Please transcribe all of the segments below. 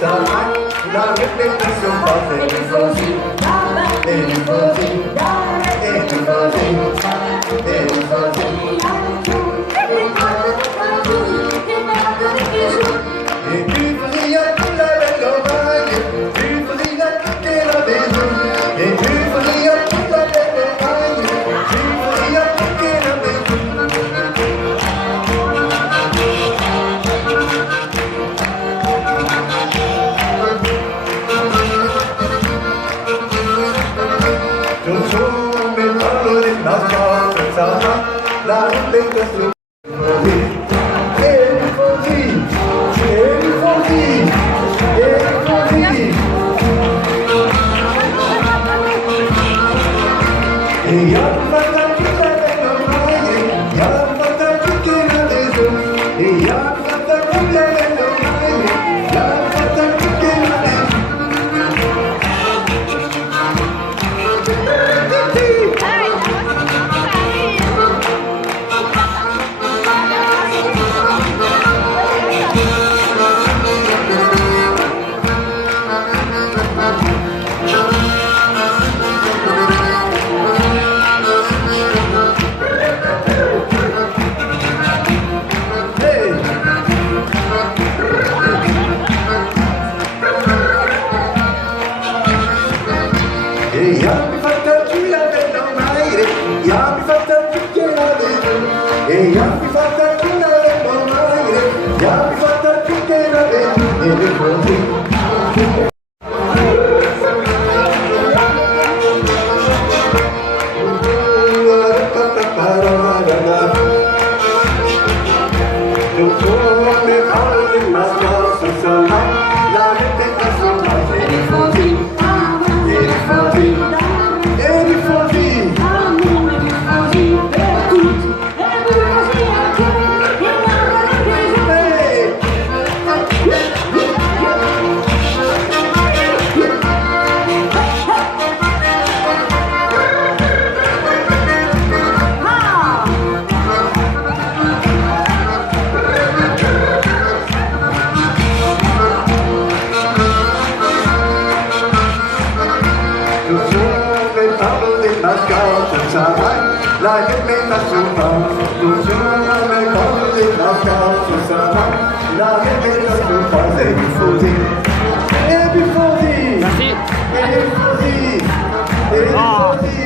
La ripetition parfaite. Et così, e così, e così, e così. Et puis il y a tout la belle oreille, puis il y a tout la maison. Et puis il y a tout la belle oreille, puis il y a tout la maison. La ripetition e così, e così, e così. E fatta tutta la noia, fatta tutta la ragione, e fatta tutta la noia, fatta tutta la la ripetition parfaite. E così, e così, e così.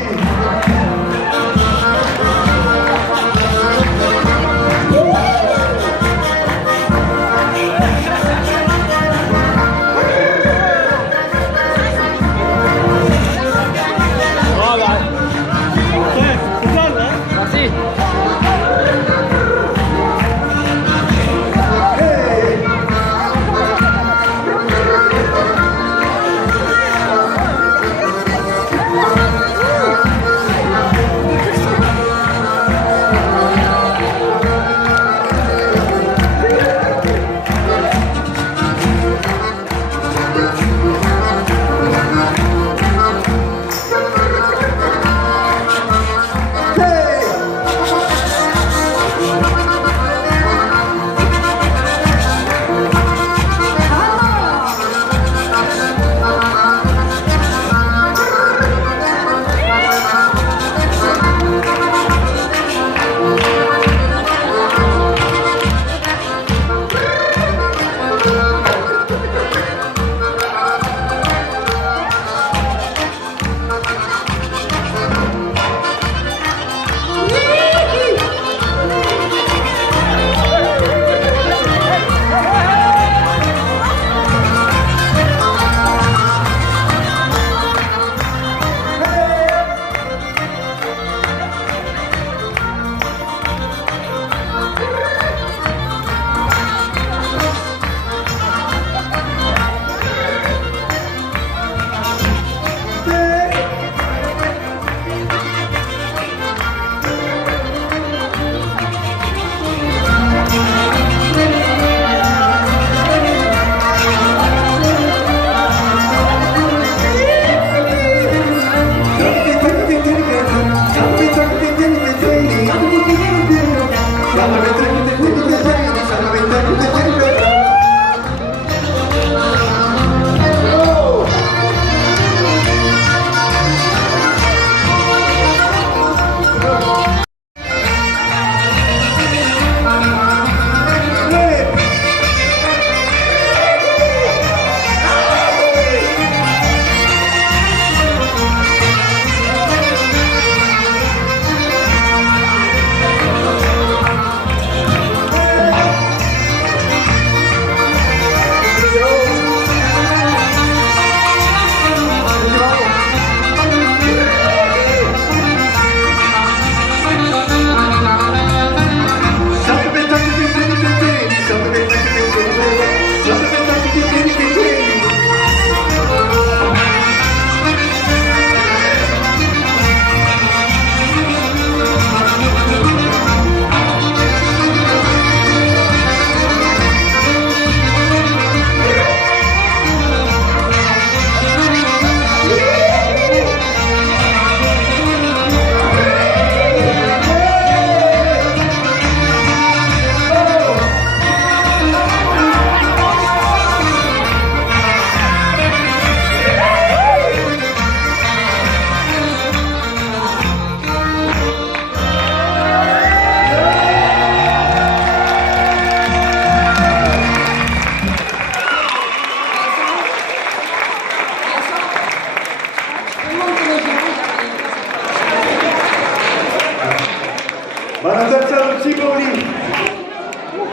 Buonasera Lucie Pauli.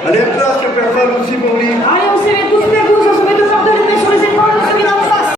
Allez, place pour faire Lucie Pauli. Allez, on s'est tous perdus.